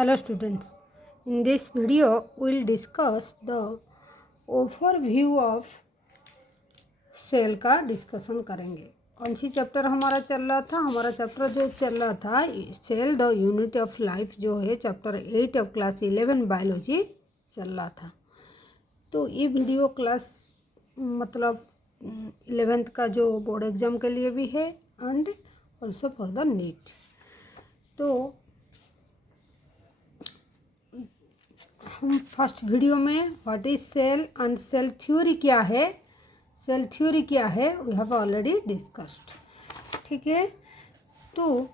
Hello students, in this video we will discuss the overview of cell का discussion करेंगे। कौन सी chapter हमारा चल रहा था? हमारा चैप्टर जो चल रहा था cell the unit of life, जो है चैप्टर 8 ऑफ क्लास 11 बायोलॉजी चल रहा था। तो ये वीडियो क्लास मतलब 11th का जो बोर्ड एग्ज़ाम के लिए भी है and also for the NEET. तो हम फर्स्ट वीडियो में what is cell and cell theory क्या है, सेल थ्योरी क्या है, वी हैव ऑलरेडी डिस्कस्ड। ठीक है, तो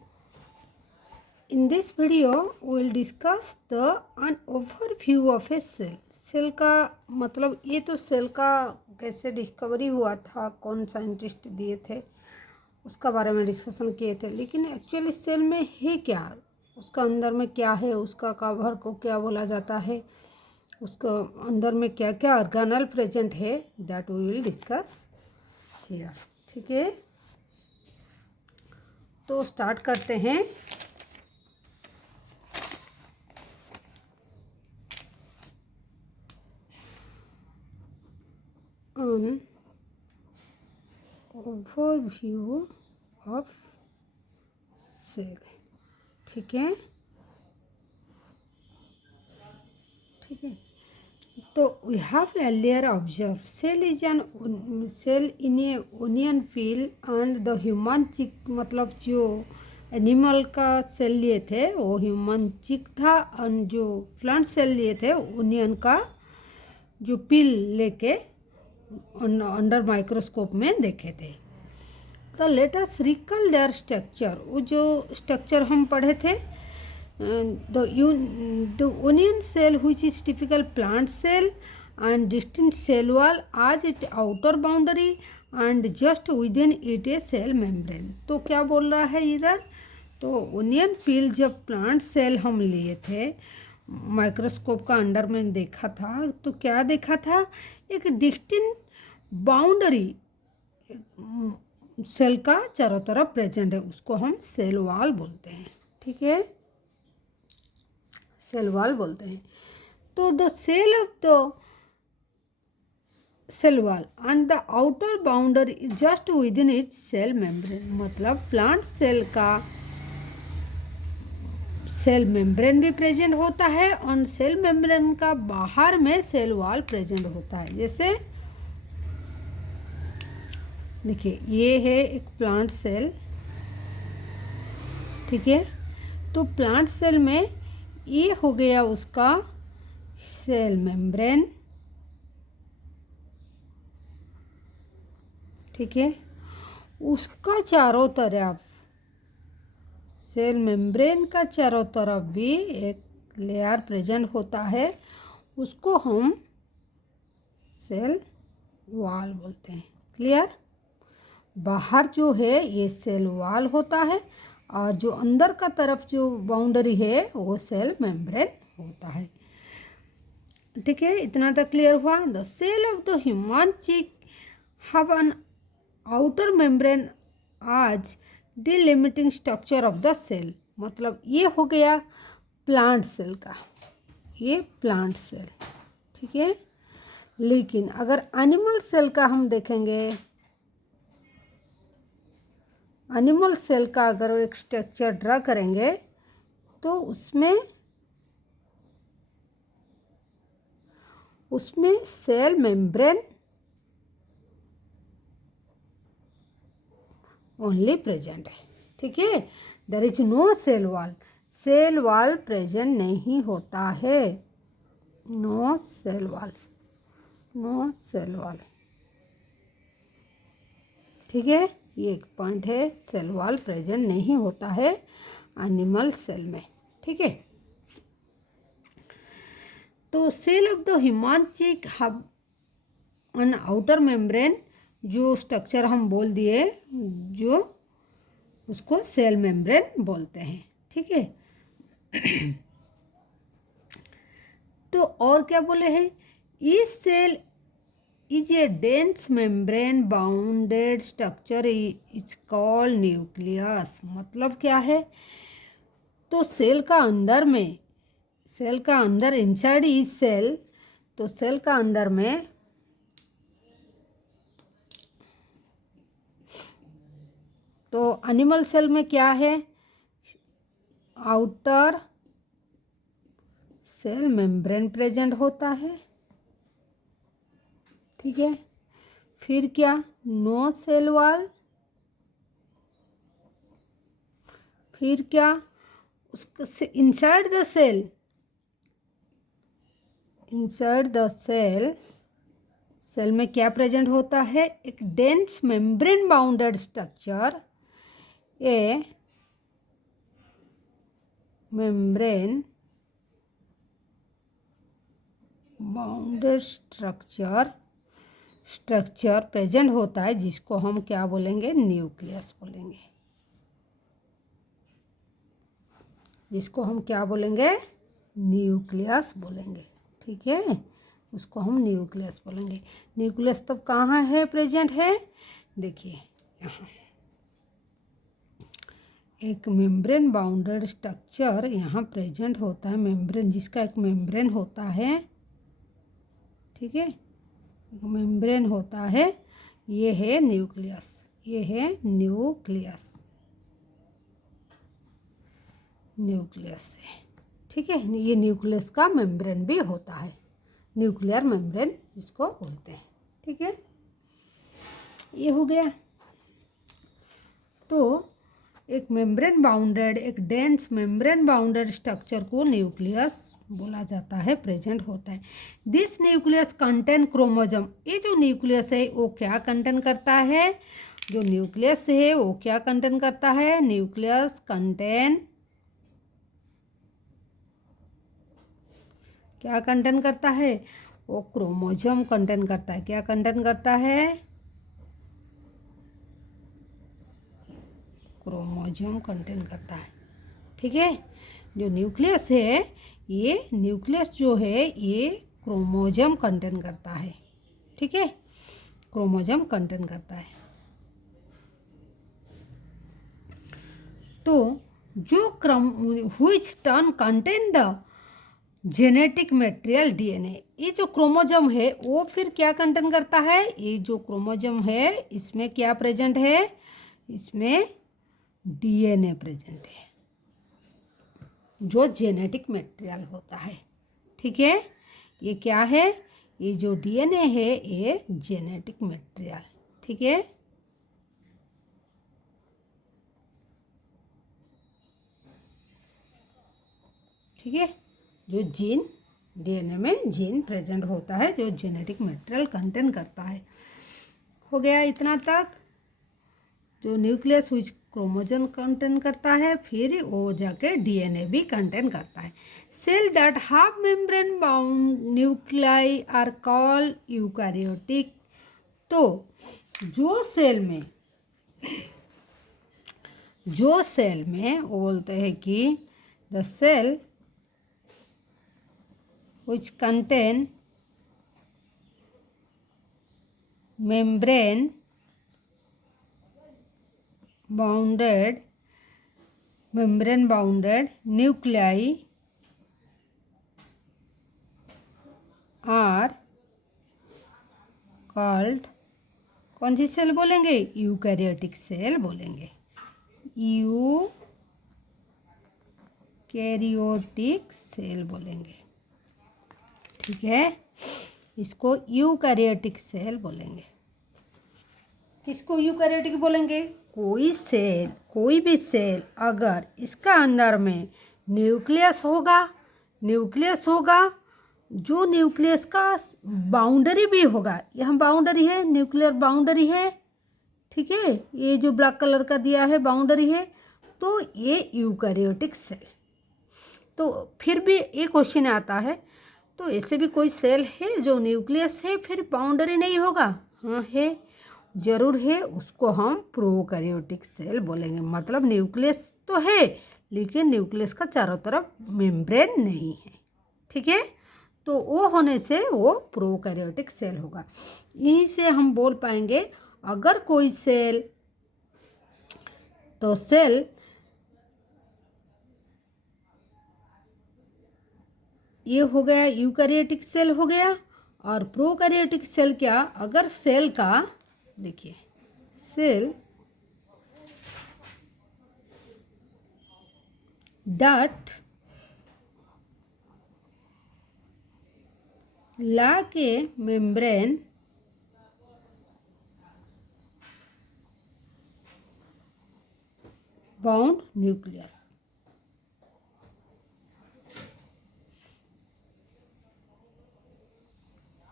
in this video we will discuss the an overview of a cell. Cell का मतलब ये तो सेल का कैसे डिस्कवरी हुआ था, कौन साइंटिस्ट दिए थे, उसका बारे में डिस्कशन किए थे। लेकिन एक्चुअली सेल में है क्या, उसका अंदर में क्या है, उसका कवर को क्या बोला जाता है, उसको अंदर में क्या क्या ऑर्गेनल प्रेजेंट है, that we will discuss here. ठीक है, तो स्टार्ट करते हैं। On overview of cell. ठीक है, ठीक है, तो we have earlier observe cell is an cell in a onion peel and the human cheek, मतलब जो एनिमल का सेल लिए थे वो ह्यूमन चिक था, एंड जो प्लांट सेल लिए थे ओनियन का जो पील लेके अंडर माइक्रोस्कोप में देखे थे। तो let us recall there structure, वो जो स्ट्रक्चर हम पढ़े थे, the onion cell which is typical plant cell and distinct cell wall as its outer boundary and just within it a cell membrane। तो क्या बोल रहा है इधर? तो ओनियन पील जब प्लांट सेल हम लिए थे माइक्रोस्कोप का अंडर में देखा था, तो क्या देखा था? एक डिस्टिंक्ट बाउंड्री सेल का चारों तरफ प्रेजेंट है, उसको हम सेल वॉल बोलते हैं। ठीक है, सेल वॉल बोलते हैं। तो the cell of the cell wall and the outer boundary just within it cell membrane, मतलब प्लांट सेल का सेल मेम्ब्रेन भी प्रेजेंट होता है और सेल मेम्ब्रेन का बाहर में सेल वॉल प्रेजेंट होता है। जैसे देखिए, ये है एक प्लांट सेल। ठीक है, तो प्लांट सेल में ये हो गया उसका सेल मेम्ब्रेन। ठीक है, उसका चारों तरफ सेल मेम्ब्रेन का चारों तरफ भी एक लेयर प्रेजेंट होता है, उसको हम सेल वॉल बोलते हैं। क्लियर? बाहर जो है ये सेल वॉल होता है और जो अंदर का तरफ जो बाउंड्री है वो सेल मेम्ब्रेन होता है। ठीक है, इतना तक क्लियर हुआ। The cell of the human cheek have an outer membrane as delimiting structure of the cell, मतलब ये हो गया प्लांट सेल का, ये प्लांट सेल। ठीक है, लेकिन अगर एनिमल सेल का हम देखेंगे, एनिमल सेल का अगर एक स्ट्रक्चर ड्रा करेंगे तो उसमें सेल मेम्ब्रेन ओनली प्रेजेंट है। ठीक है, there is no cell wall, cell wall present नहीं होता है, no cell wall, no cell wall. ठीक है, ये एक पॉइंट है, सेल वॉल प्रेजेंट नहीं होता है एनिमल सेल में। ठीक है, तो cell of the human cheek have an outer membrane, जो स्ट्रक्चर हम बोल दिए, जो उसको सेल मेम्ब्रेन बोलते हैं। ठीक है, तो और क्या बोले हैं? इस cell is a dense membrane bounded structure is called nucleus। मतलब क्या है? तो सेल का अंदर में सेल का अंदर इनसाइड इज सेल, तो सेल का अंदर में तो एनिमल सेल में क्या है, आउटर सेल मेम्ब्रेन प्रेजेंट होता है, ठीक है। फिर क्या, नो सेल वॉल। फिर क्या, उसके inside the cell, inside the cell, cell में क्या प्रेजेंट होता है, एक dense membrane bounded structure, a membrane bounded structure present होता है, जिसको हम क्या बोलेंगे, न्यूक्लियस बोलेंगे। जिसको हम क्या बोलेंगे, न्यूक्लियस बोलेंगे, ठीक है। उसको हम न्यूक्लियस बोलेंगे। न्यूक्लियस तब कहाँ है, प्रेजेंट है, देखिए यहाँ एक मेम्ब्रेन बाउंडेड स्ट्रक्चर यहाँ प्रेजेंट होता है, मेम्ब्रेन, जिसका एक मेम्ब्रेन होता है, ठीक है, एक मेम्ब्रेन होता है, ये है न्यूक्लियस, ये है न्यूक्लियस, न्यूक्लियस से, ठीक है। ये न्यूक्लियस का मेम्ब्रेन भी होता है, न्यूक्लियर मेम्ब्रेन जिसको बोलते हैं, ठीक है। ये हो गया। तो एक मेम्ब्रेन बाउंडेड, एक डेंस मेम्ब्रेन बाउंडेड स्ट्रक्चर को न्यूक्लियस बोला जाता है, प्रेजेंट होता है। This nucleus contain chromosome. ये जो न्यूक्लियस है वो क्या कंटेन करता है, जो न्यूक्लियस है वो क्या कंटेन करता है, न्यूक्लियस कंटेन, क्या कंटेन करता है, वो क्रोमोजोम कंटेन करता है। क्या कंटेन करता है, क्रोमोजोम कंटेन करता है, ठीक है। जो न्यूक्लियस है, ये न्यूक्लियस जो है ये क्रोमोजोम कंटेन करता है, ठीक है, क्रोमोजोम कंटेन करता है। तो जो which turn contain the genetic material DNA, ये जो क्रोमोजोम है वो फिर क्या कंटेन करता है, ये जो क्रोमोजोम है इसमें क्या प्रेजेंट है, इसमें डीएनए प्रेजेंट है, जो जेनेटिक मटेरियल होता है, ठीक है। ये क्या है, ये जो डीएनए है ये जेनेटिक मटेरियल, ठीक है। ठीक है, जो जीन, डीएनए में जीन प्रेजेंट होता है जो जेनेटिक मटेरियल कंटेन करता है। हो गया इतना तक। जो न्यूक्लियस विच क्रोमोजोम कंटेन करता है, फिर वो जाके डीएनए भी कंटेन करता है। Cell that have membrane bound nuclei are called eukaryotic. तो जो सेल में वो बोलते हैं कि the cell which contain membrane bounded nuclei are called, कौन सी सेल बोलेंगे, यूकैरियोटिक सेल बोलेंगे, यूकैरियोटिक सेल बोलेंगे, ठीक है। इसको यूकैरियोटिक सेल बोलेंगे। किसको यूकैरियोटिक बोलेंगे, कोई सेल, कोई भी सेल अगर इसका अंदर में न्यूक्लियस होगा जो न्यूक्लियस का बाउंड्री भी होगा, यहाँ बाउंड्री है, न्यूक्लियर बाउंड्री है, ठीक है, ये जो ब्लैक कलर का दिया है बाउंड्री है, तो ये यूकैरियोटिक सेल। तो फिर भी ये क्वेश्चन आता है, तो ऐसे भी कोई सेल है जो न्यूक्लियस है फिर बाउंड्री नहीं होगा, हाँ है, जरूर है, उसको हम प्रोकैरियोटिक सेल बोलेंगे। मतलब न्यूक्लियस तो है लेकिन न्यूक्लियस का चारों तरफ मेम्ब्रेन नहीं है, ठीक है, तो वो होने से वो प्रोकैरियोटिक सेल होगा। यहीं से हम बोल पाएंगे अगर कोई सेल, तो सेल ये हो गया यूकैरियोटिक सेल हो गया। और प्रोकैरियोटिक सेल क्या, अगर सेल का देखिए cell that lack a membrane bound nucleus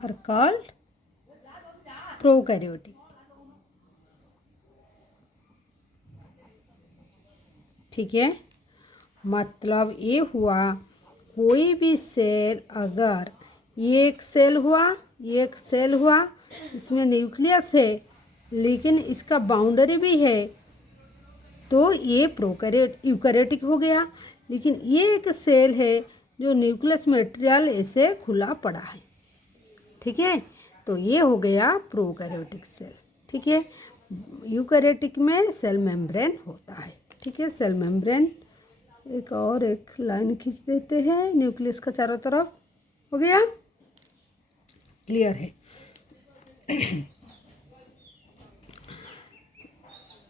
are called prokaryotic। ठीक है, मतलब ये हुआ कोई भी सेल, अगर एक सेल हुआ इसमें न्यूक्लियस है लेकिन इसका बाउंड्री भी है तो ये यूकैरियोटिक हो गया। लेकिन ये एक सेल है जो न्यूक्लियस मटेरियल ऐसे खुला पड़ा है। ठीक है, तो ये हो गया प्रोकैरियोटिक सेल। ठीक है, यूकैरियोटिक में सेल मेम्ब्रेन होता है। ठीक है, सेल मेम्ब्रेन एक लाइन खींच देते हैं न्यूक्लियस का चारों तरफ। हो गया, क्लियर है।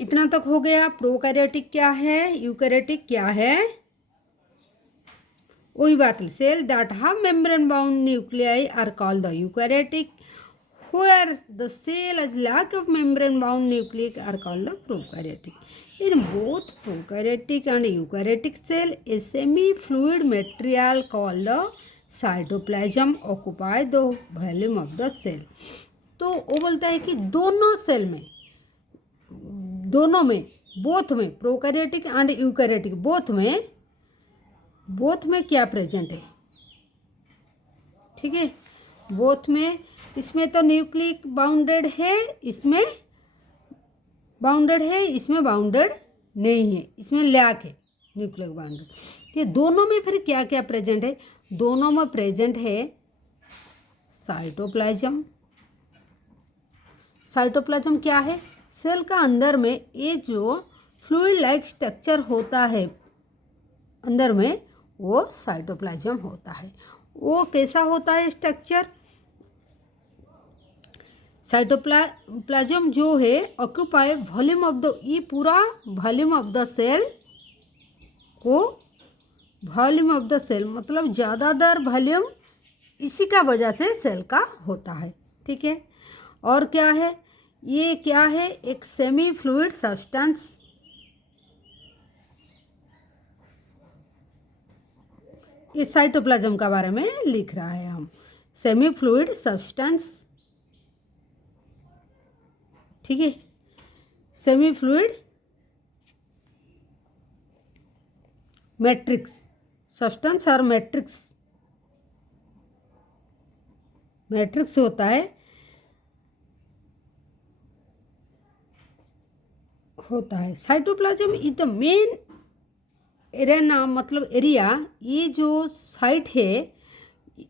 इतना तक हो गया। प्रोकैरियोटिक क्या है, यूकैरियोटिक क्या है, वही बात। Cell that have membrane bound nuclei are called the eukaryotic, where the cell has lack of membrane bound nuclei are called the prokaryotic. In both prokaryotic and eukaryotic cell, a semi-fluid material called the cytoplasm occupy the volume of the cell. तो वो बोलता है कि दोनों में both में prokaryotic and eukaryotic both में क्या प्रेजेंट है। ठीक है, बोथ में। इसमें तो न्यूक्लिक बाउंडेड है, इसमें बाउंडेड नहीं है, इसमें लैक है न्यूक्लिक बाउंडेड। ये दोनों में फिर क्या क्या प्रेजेंट है, दोनों में प्रेजेंट है साइटोप्लाज्म। साइटोप्लाज्म क्या है, सेल का अंदर में ये जो फ्लूइड लाइक स्ट्रक्चर होता है अंदर में, वो साइटोप्लाज्म होता है। वो कैसा होता है स्ट्रक्चर, साइटोप्लाज्म जो है ऑक्यूपाई वॉल्यूम ऑफ द, ये पूरा वॉल्यूम ऑफ द सेल को, वॉल्यूम ऑफ द सेल मतलब ज़्यादातर वॉल्यूम इसी का वजह से सेल का होता है। ठीक है, और क्या है, ये क्या है, एक सेमी फ्लूइड सब्सटेंस। इस साइटोप्लाज्म का बारे में लिख रहा है हम, सेमी फ्लूइड सब्सटेंस। ठीक है, सेमी फ्लूइड मैट्रिक्स सब्सटेंस और मैट्रिक्स होता है cytoplasm is the main area, मतलब एरिया। ये जो साइट है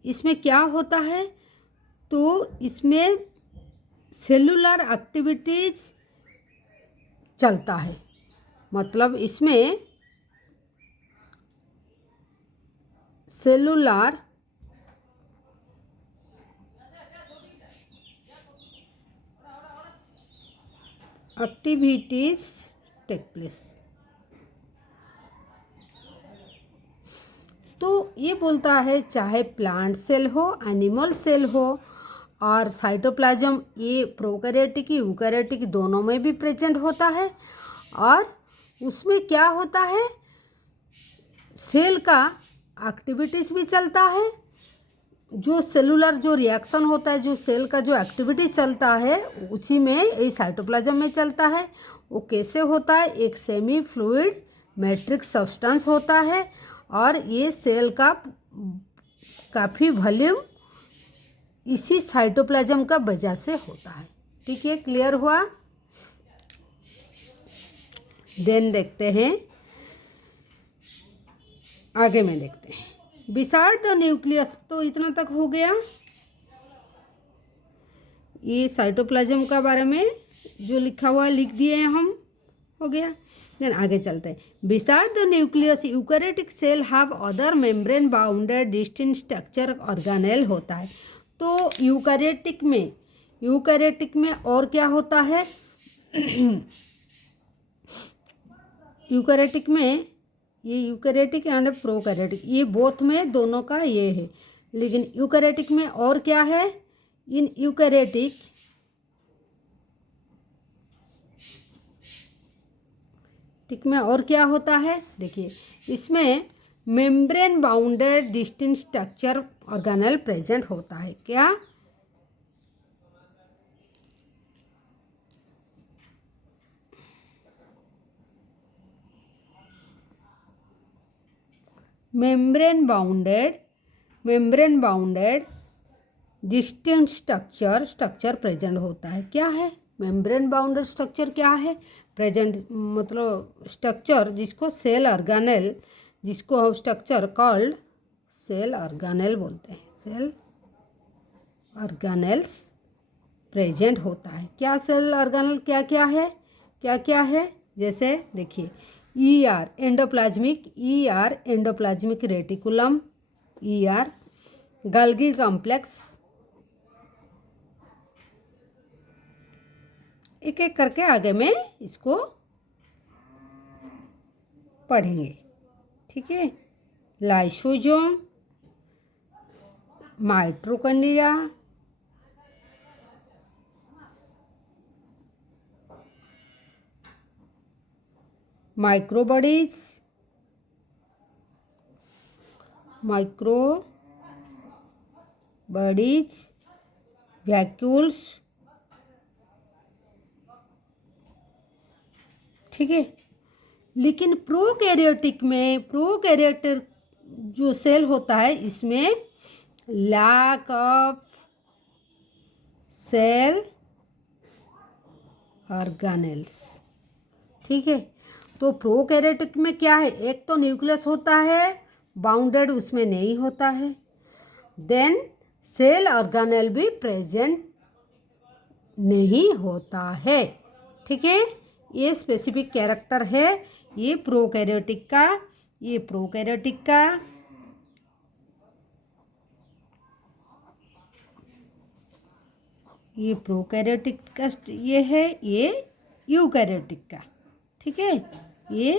इसमें क्या होता है, तो इसमें सेलुलर एक्टिविटीज चलता है, मतलब इसमें सेलुलर एक्टिविटीज टेक प्लेस। तो ये बोलता है चाहे प्लांट सेल हो, एनिमल सेल हो, और साइटोप्लाज्म ये प्रोकैरियोटिक यूकैरियोटिक दोनों में भी प्रेजेंट होता है। और उसमें क्या होता है, सेल का एक्टिविटीज़ भी चलता है, जो सेलुलर जो रिएक्शन होता है, जो सेल का जो एक्टिविटी चलता है उसी में ये साइटोप्लाज्म में चलता है। वो कैसे होता है, एक सेमी फ्लूइड मैट्रिक्स सब्सटेंस होता है और ये सेल का काफ़ी वॉल्यूम इसी साइटोप्लाज्म का वजह से होता है। ठीक है, क्लियर हुआ। देन देखते हैं, आगे में देखते हैं बिसाइड द न्यूक्लियस। तो इतना तक हो गया, ये साइटोप्लाज्म का बारे में जो लिखा हुआ लिख दिए हैं हम। हो गया। देन आगे चलते हैं। Beside the nucleus eukaryotic cell have other membrane bounded distinct structure organelle होता है। तो यूकैरियोटिक में और क्या होता है? यूकैरियोटिक में ये यूकैरियोटिक एंड प्रोकैरियोटिक, ये बोथ में दोनों का ये है। लेकिन यूकैरियोटिक में और क्या है? इन यूकैरियोटिक में और क्या होता है? देखिए, इसमें membrane bounded distinct structure organelle present होता है। क्या? Membrane bounded distinct structure present होता है। क्या है मेम्ब्रेन बाउंडेड स्ट्रक्चर? क्या है? प्रेजेंट मतलब स्ट्रक्चर जिसको सेल ऑर्गेनेल, जिसको हम स्ट्रक्चर कॉल्ड सेल ऑर्गेनेल बोलते हैं। सेल ऑर्गेनेल्स प्रेजेंट होता है। क्या सेल ऑर्गेनेल क्या क्या है? क्या क्या है? जैसे देखिए, ER endoplasmic reticulum, ER, Golgi complex, एक एक करके आगे में इसको पढ़ेंगे। ठीक है। Lysosome, mitochondria, microbodies, vacuoles. ठीक है। लेकिन प्रोकैरियोटिक जो सेल होता है, इसमें लैक ऑफ सेल ऑर्गेनेल्स। ठीक है। तो प्रोकैरियोटिक में क्या है? एक तो न्यूक्लियस होता है, बाउंडेड उसमें नहीं होता है। देन सेल ऑर्गेनेल भी प्रेजेंट नहीं होता है। ठीक है। ये स्पेसिफिक कैरेक्टर है ये प्रोकैरियोटिक का। ये प्रोकैरियोटिक का ये है, ये यूकैरियोटिक का। ठीक है। ये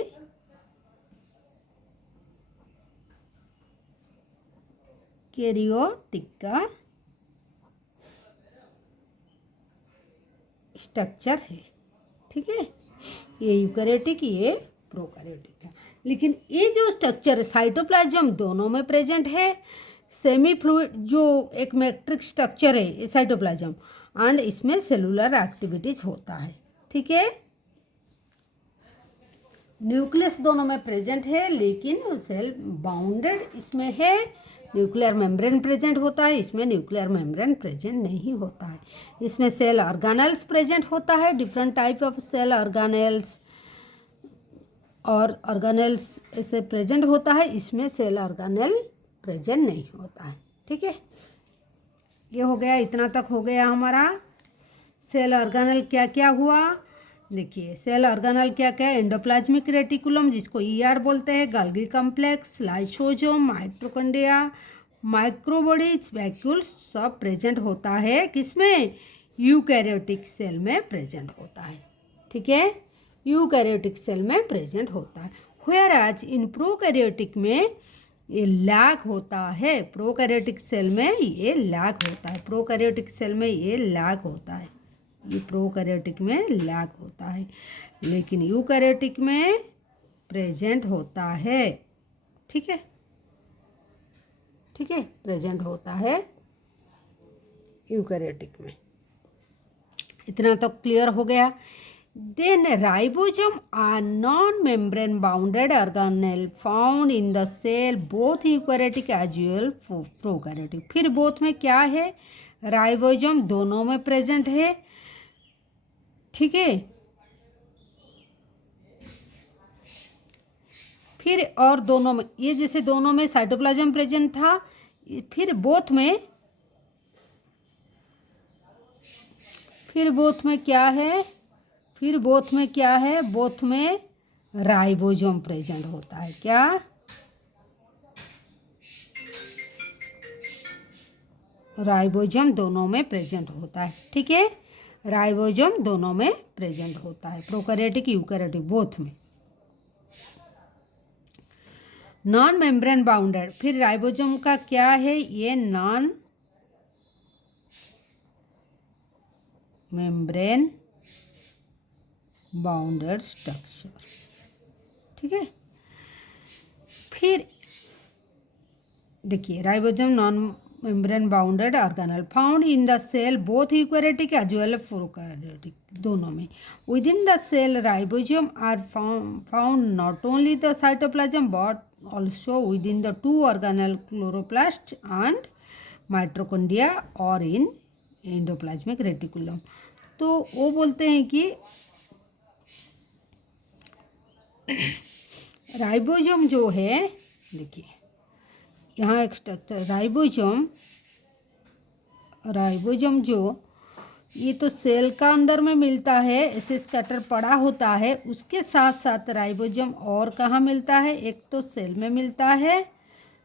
कैरियोटिक का स्ट्रक्चर है। ठीक है। ये यूकैरियोटिक, ये प्रोकैरियोटिक है। लेकिन ये जो स्ट्रक्चर साइटोप्लाज्म दोनों में प्रेजेंट है। सेमी फ्लूइड जो एक मैट्रिक्स स्ट्रक्चर है ये साइटोप्लाज्म, एंड इसमें सेलुलर एक्टिविटीज होता है। ठीक है। न्यूक्लियस दोनों में प्रेजेंट है, लेकिन सेल बाउंडेड इसमें है। न्यूक्लियर मेम्ब्रेन प्रेजेंट होता है, इसमें न्यूक्लियर मेम्ब्रेन प्रेजेंट नहीं होता है। इसमें सेल ऑर्गेनेल्स प्रेजेंट होता है, different type of cell organelles और ऑर्गेनेल्स ऐसे प्रेजेंट होता है। इसमें सेल ऑर्गेनेल प्रेजेंट नहीं होता है। ठीक है। ये हो गया, इतना तक हो गया हमारा। सेल ऑर्गेनेल क्या क्या हुआ? देखिए, सेल ऑर्गेनेल क्या क्या है? एंडोप्लाज्मिक रेटिकुलम जिसको ER बोलते हैं, Golgi complex, lysosome, mitochondria, microbodies, vacuoles सब प्रेजेंट होता है। किसमें? यूकैरियोटिक सेल में प्रेजेंट होता है। ठीक है। यूकैरियोटिक सेल में प्रेजेंट होता है। व्हेयर एज इन प्रोकैरियोटिक में ये लैक होता है। प्रोकैरियोटिक सेल में ये लैक होता है। प्रोकैरियोटिक सेल में ये लैक होता है। ये प्रोकैरियोटिक में लैक होता है, लेकिन यूकैरियोटिक में प्रेजेंट होता है। ठीक है। ठीक है। प्रेजेंट होता है यूकैरियोटिक में। इतना तो क्लियर हो गया। Then ribosome are non membrane bounded organelle found in the cell both eukaryotic as well prokaryotic. फिर बोथ में क्या है? राइबोसोम दोनों में प्रेजेंट है। ठीक है। फिर और दोनों में, ये जैसे दोनों में साइटोप्लाज्म प्रेजेंट था, फिर बोथ में क्या है? फिर बोथ में क्या है, बोथ में राइबोसोम प्रेजेंट होता है। क्या? राइबोसोम दोनों में प्रेजेंट होता है। ठीक है, राइबोसोम दोनों में प्रेजेंट होता है, प्रोकैरियोटिक यूकैरियोटिक बोथ में। नॉन मेम्ब्रेन बाउंडेड, फिर राइबोसोम का क्या है, ये नॉन मेम्ब्रेन बाउंडेड स्ट्रक्चर। ठीक है, फिर देखिए ribosome non membrane bounded organelle found in the cell both eukaryotic as well as prokaryotic, दोनों में। Within the cell ribosome are found not only the cytoplasm but also within the two organelle chloroplast and mitochondria और in endoplasmic reticulum। तो वो बोलते हैं कि ribosome जो है, देखिए यहाँ एक स्ट्रक्चर राइबोसोम जो ये तो सेल का अंदर में मिलता है, ऐसे स्कैटर पड़ा होता है। उसके साथ साथ राइबोसोम और कहाँ मिलता है, एक तो सेल में मिलता है,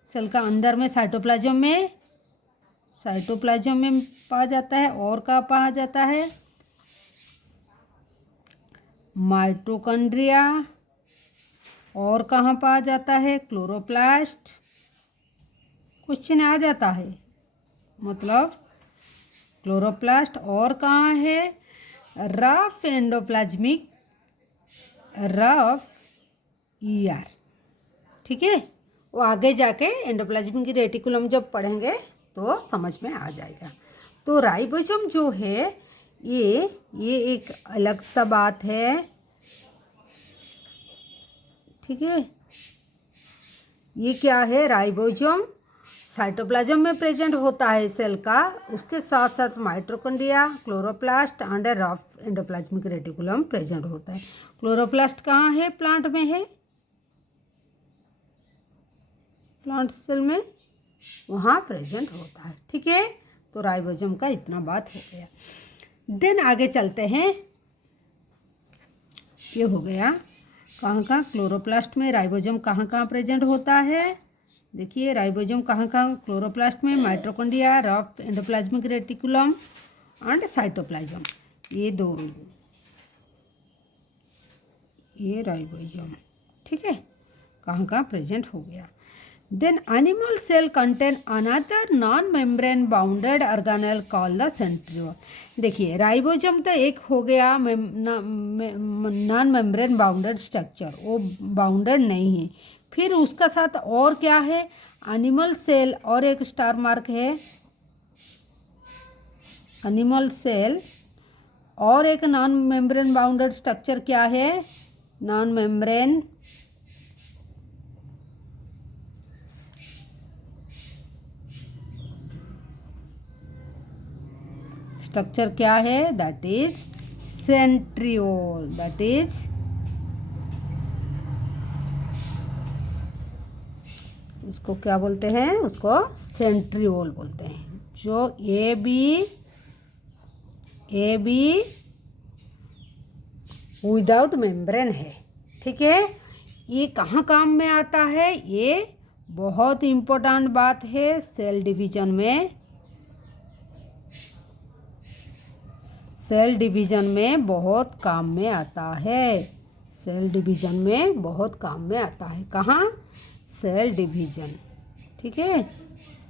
सेल का अंदर में साइटोप्लाज्म में पाया जाता है। और कहाँ पाया जाता है, माइटोकॉन्ड्रिया। और कहाँ पाया जाता है, क्लोरोप्लास्ट। क्वेश्चन आ जाता है, मतलब क्लोरोप्लास्ट और कहाँ है, रफ ईआर। ठीक है, वो आगे जाके एंडोप्लाज्मिक रेटिकुलम जब पढ़ेंगे तो समझ में आ जाएगा। तो राइबोसोम जो है ये एक अलग सा बात है। ठीक है, ये क्या है, राइबोसोम साइटोप्लाज्म में प्रेजेंट होता है सेल का, उसके साथ साथ mitochondria, chloroplast and rough endoplasmic reticulum present होता है। क्लोरोप्लास्ट कहाँ है, प्लांट में है, प्लांट सेल में वहाँ प्रेजेंट होता है। ठीक है, तो राइबोसोम का इतना बात हो गया। देन आगे चलते हैं, ये हो गया कहाँ कहाँ क्लोरोप्लास्ट में राइबोसोम कहाँ कहाँ प्रेजेंट होता है। देखिए राइबोसोम कहाँ कहाँ, क्लोरोप्लास्ट में, mitochondria, rough endoplasmic reticulum and cytoplasm, ये दो, ये राइबोसोम। ठीक है, कहाँ कहाँ प्रेजेंट हो गया। Then animal cell contain another non membrane bounded organelle called the centriole. देखिए राइबोसोम तो एक हो गया नॉन मेम्ब्रेन बाउंडेड स्ट्रक्चर, वो बाउंडेड नहीं है। फिर उसका साथ और क्या है, एनिमल सेल और एक स्टार मार्क है, एनिमल सेल और एक नॉन मेम्ब्रेन बाउंडेड स्ट्रक्चर क्या है, नॉन मेम्ब्रेन स्ट्रक्चर क्या है, that is centriole. That is उसको क्या बोलते हैं, उसको सेंट्रियोल बोलते हैं, जो ए बी विदाउट मेम्ब्रेन है। ठीक है, ये कहाँ काम में आता है, ये बहुत इम्पोर्टेंट बात है सेल डिवीजन में। सेल डिवीजन में बहुत काम में आता है, सेल डिवीजन में बहुत काम में आता है। कहाँ, सेल डिवीजन। ठीक है,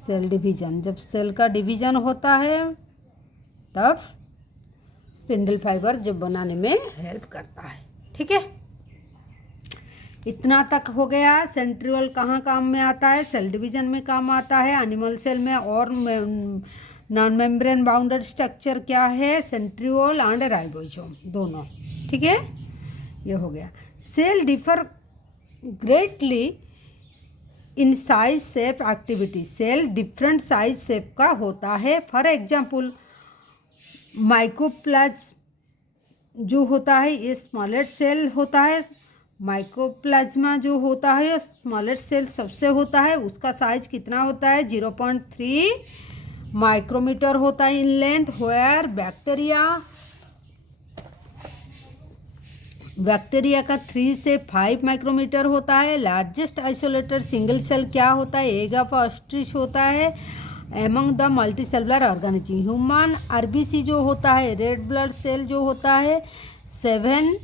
सेल डिवीजन, जब सेल का डिवीजन होता है तब स्पिंडल फाइबर जब बनाने में हेल्प करता है। ठीक है, इतना तक हो गया। सेंट्रियोल कहाँ काम में आता है, सेल डिवीजन में काम आता है, एनिमल सेल में। और नॉन मेम्ब्रेन बाउंडेड स्ट्रक्चर क्या है, सेंट्रियोल एंड राइबोसोम दोनों। ठीक है, ये हो गया। Cell differ greatly in size shape activity, cell different size shape का होता है। फॉर एग्जाम्पल माइकोप्लाज्म जो होता है ये स्मॉलेस्ट सेल होता है, माइकोप्लाज्मा जो होता है स्मॉलेस्ट सेल सबसे होता है, उसका साइज कितना होता है, 0.3 माइक्रोमीटर होता है in length. Where bacteria bacteria का 3 से 5 माइक्रोमीटर होता है। लार्जेस्ट आइसोलेटेड सिंगल सेल क्या होता है? एग ऑफ ऑस्ट्रिच होता है among the multi cellular organism. Human RBC जो होता है, रेड ब्लड सेल जो होता है 7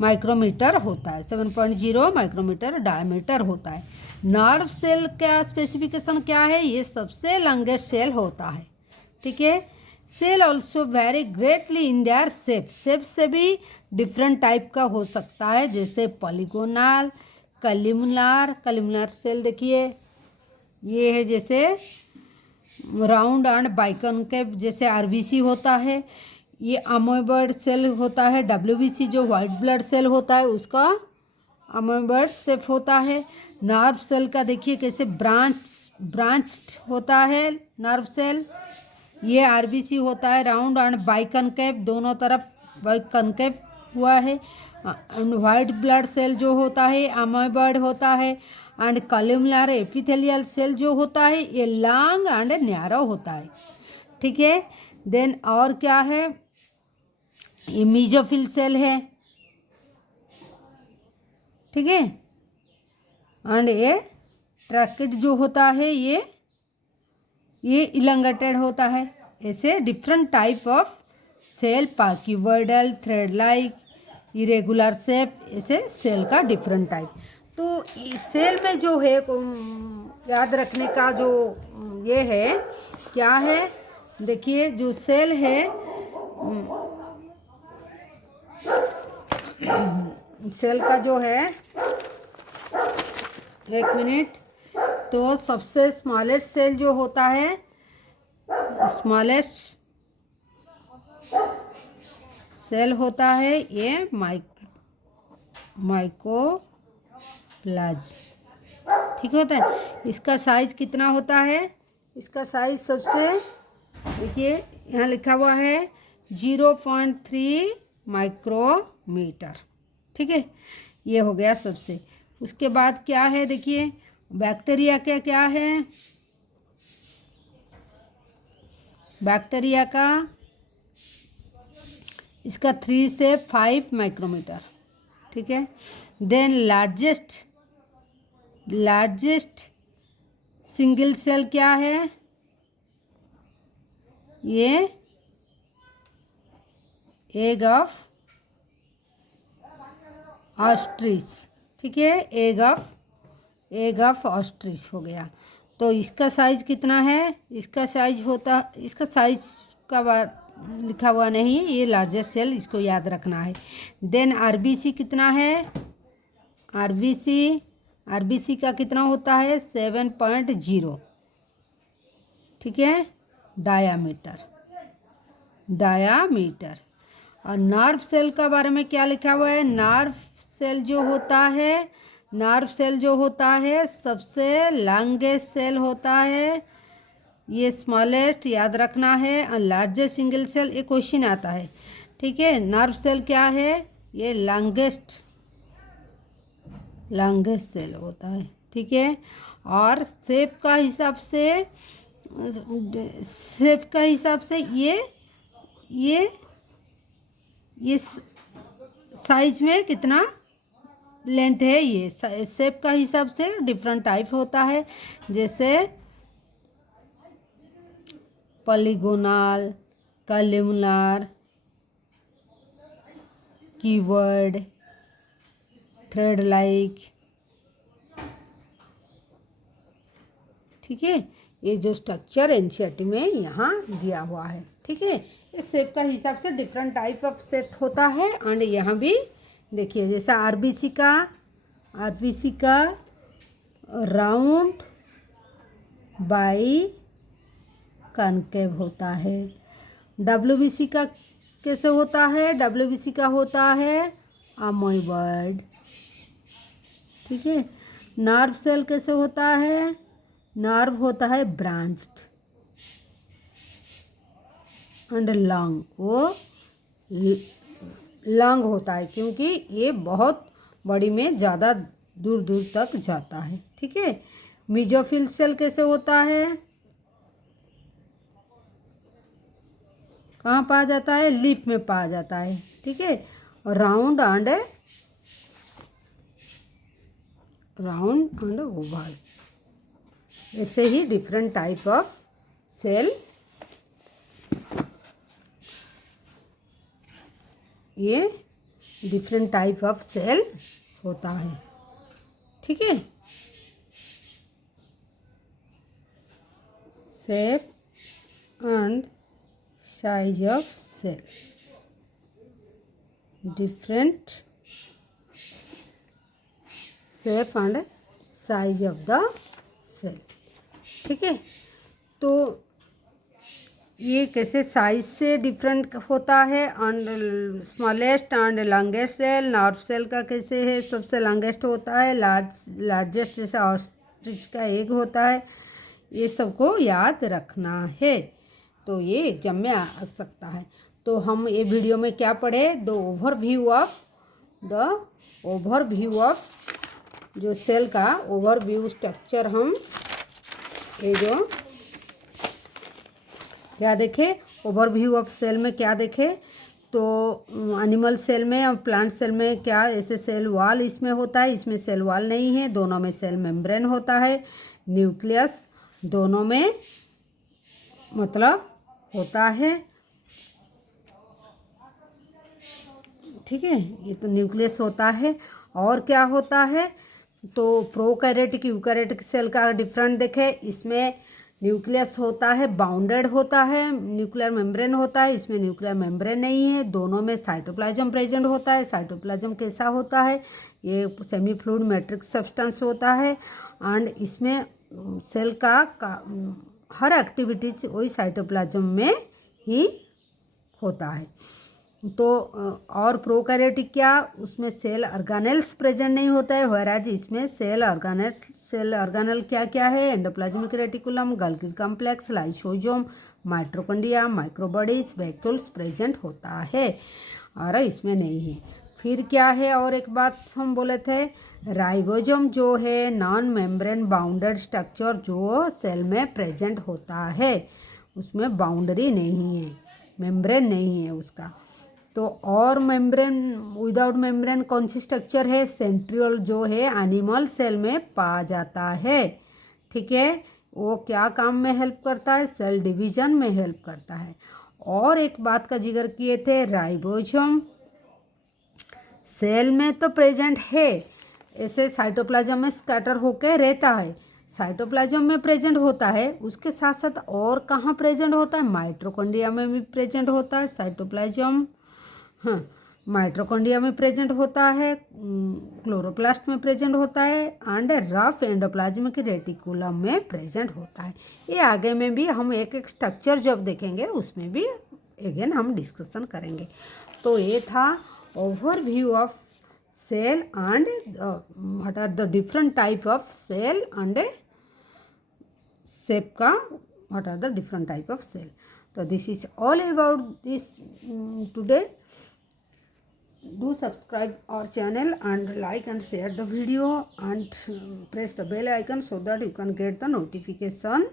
माइक्रोमीटर होता है, 7.0 माइक्रोमीटर डायमीटर होता है। नर्व सेल का स्पेसिफिकेशन क्या है? ये सबसे लॉन्गेस्ट सेल होता है, ठीक है। Cell also vary greatly in their shape. Shape से भी डिफरेंट टाइप का हो सकता है, जैसे पॉलीगोनल, कलिमुलर सेल देखिए ये है, जैसे राउंड एंड बाइकॉन्केव जैसे आरबीसी होता है। ये अमोइबॉइड सेल होता है। डब्ल्यूबीसी जो वाइट ब्लड सेल होता है उसका अमोइबॉइड शेप होता है। नर्व सेल का देखिए कैसे ब्रांच्ड होता है नर्व सेल। ये आरबीसी होता है राउंड एंड बाइकॉन्केव, दोनों तरफ बाइकॉन्केव हुआ है। वाइट ब्लड सेल जो होता है अमोइबॉइड होता है। एंड कॉलमुलर एपिथेलियल सेल जो होता है ये लॉन्ग एंड नैरो होता है, ठीक है। देन और क्या है? ये मीजोफिल सेल है, ठीक है। एंड ये ट्रैकेट जो होता है ये इलंगेटेड होता है। ऐसे different type of cell, cuboidal, thread like, irregular shape, ऐसे सेल का डिफरेंट टाइप। तो इस सेल में जो है याद रखने का जो ये है क्या है, देखिए जो सेल है सेल का जो है, एक मिनट, तो सबसे स्मॉलेस्ट सेल जो होता है, स्मॉलेस्ट सेल होता है ये माइकोप्लाज्म, ठीक होता है। इसका साइज कितना होता है? इसका साइज सबसे देखिए यहाँ लिखा हुआ है 0.3 माइक्रोमीटर, ठीक है। ये हो गया सबसे। उसके बाद क्या है देखिए बैक्टीरिया क्या क्या है? बैक्टीरिया का इसका 3 से 5 माइक्रोमीटर, ठीक है। देन लार्जेस्ट सिंगल सेल क्या है? ये एग ऑफ ऑस्ट्रिच, ठीक है। एग ऑफ ऑस्ट्रिच हो गया। तो इसका साइज कितना है? इसका साइज का लिखा हुआ नहीं, ये लार्जेस्ट सेल, इसको याद रखना है। देन आरबीसी कितना है? आरबीसी का कितना होता है? 7.0, ठीक है, डायामीटर। और नर्व सेल का बारे में क्या लिखा हुआ है? नर्व सेल जो होता है सबसे लॉन्गेस्ट सेल होता है, ये स्मॉलेस्ट याद रखना है। और लार्जेस्ट सिंगल सेल, ये क्वेश्चन आता है, ठीक है। नर्व सेल क्या है? ये लॉन्गेस्ट सेल होता है, ठीक है। और शेप का हिसाब से ये साइज में कितना लेंथ है, ये शेप का हिसाब से डिफरेंट टाइप होता है, जैसे पॉलीगोनल, कॉलमुलर, क्यूबॉइड, थ्रेड लाइक, ठीक है। ये जो स्ट्रक्चर एनसीईआरटी में यहाँ दिया हुआ है, ठीक है। इस शेप का हिसाब से डिफरेंट टाइप ऑफ शेप होता है। एंड यहाँ भी देखिए जैसा आरबीसी का राउंड बाई कॉनकेव होता है। डब्ल्यूबीसी का कैसे होता है? डब्ल्यूबीसी का होता है अमोइबॉइड, ठीक है। नर्व सेल कैसे होता है? नर्व होता है ब्रांच्ड एंड लॉन्ग, वो लॉन्ग होता है क्योंकि ये बहुत बड़ी में ज़्यादा दूर दूर तक जाता है, ठीक है। मीजोफिल सेल कैसे होता है? कहाँ पाया जाता है? लीफ में पाया जाता है, ठीक है। Round and oval. ऐसे ही डिफरेंट टाइप ऑफ सेल, ये डिफरेंट टाइप ऑफ सेल होता है। ठीक है, shape and size of cell, different shape and size of the cell. ठीक है, तो ये कैसे साइज से डिफरेंट होता है। And smallest and longest cell, nerve cell का कैसे है, सबसे लॉन्गेस्ट होता है, लार्जेस्ट जैसे ऑस्ट्रिच का एग होता है। ये सबको याद रखना है, तो ये एग्जाम में आ सकता है। तो हम ये वीडियो में क्या पढ़े, द ओवरव्यू ऑफ जो सेल का ओवरव्यू स्ट्रक्चर, हम ये जो क्या देखें, ओवरव्यू ऑफ सेल में क्या देखें, तो एनिमल सेल में और प्लांट सेल में क्या ऐसे सेल वॉल इसमें होता है, इसमें सेल वॉल नहीं है, दोनों में सेल मेम्ब्रेन होता है, न्यूक्लियस दोनों में मतलब होता है। ठीक है, ये तो न्यूक्लियस होता है। और क्या होता है, तो प्रोकैरियोटिक यूकैरियोटिक सेल का डिफरेंट देखें, इसमें न्यूक्लियस होता है, बाउंडेड होता है, न्यूक्लियर मेम्ब्रेन होता है, इसमें न्यूक्लियर मेम्ब्रेन नहीं है, दोनों में साइटोप्लाज्म प्रेजेंट होता है। साइटोप्लाज्म कैसा होता है, ये सेमी फ्लूइड मैट्रिक्स सब्सटेंस होता है। एंड इसमें सेल का हर एक्टिविटीज वही साइटोप्लाज्म में ही होता है। तो और प्रोकैरियोटिक क्या, उसमें सेल ऑर्गेनेल्स प्रेजेंट नहीं होता है, व्हेयरएज इसमें सेल ऑर्गेनेल क्या क्या है, endoplasmic reticulum, Golgi complex, lysosome, mitochondria, microbodies, vacuoles present होता है, और इसमें नहीं है। फिर क्या है, और एक बात हम बोले थे, राइबोसोम जो है नॉन मेम्ब्रेन बाउंडेड स्ट्रक्चर जो सेल में प्रेजेंट होता है, उसमें बाउंड्री नहीं है, मेम्ब्रेन नहीं है उसका। तो और मेम्ब्रेन विदाउट मेम्ब्रेन कौन सी स्ट्रक्चर है, सेंट्रियोल जो है एनिमल सेल में पाया जाता है। ठीक है, वो क्या काम में हेल्प करता है, सेल डिवीजन में हेल्प करता है। और एक बात का जिक्र किए थे, राइबोसोम सेल में तो प्रेजेंट है, ऐसे साइटोप्लाज्म में स्कैटर होकर रहता है, साइटोप्लाज्म में प्रेजेंट होता है, उसके साथ साथ और कहाँ प्रेजेंट होता है, माइटोकॉन्ड्रिया में भी प्रेजेंट होता है साइटोप्लाज्म। हाँ, माइटोकॉन्ड्रिया में प्रेजेंट होता है, क्लोरोप्लास्ट में प्रेजेंट होता है, एंड रफ एंडोप्लाज्मिक रेटिकुलम में प्रेजेंट होता है। ये आगे में भी हम एक एक स्ट्रक्चर जब देखेंगे उसमें भी अगेन हम डिस्कशन करेंगे। तो ये था overview of cell and what are the different type of cell and shape का, what are the different type of cell. तो this is all about this today. Do subscribe our channel and like and share the video and press the bell icon so that you can get the notification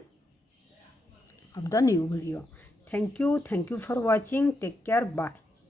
of the new video. Thank you for watching. Take care. Bye.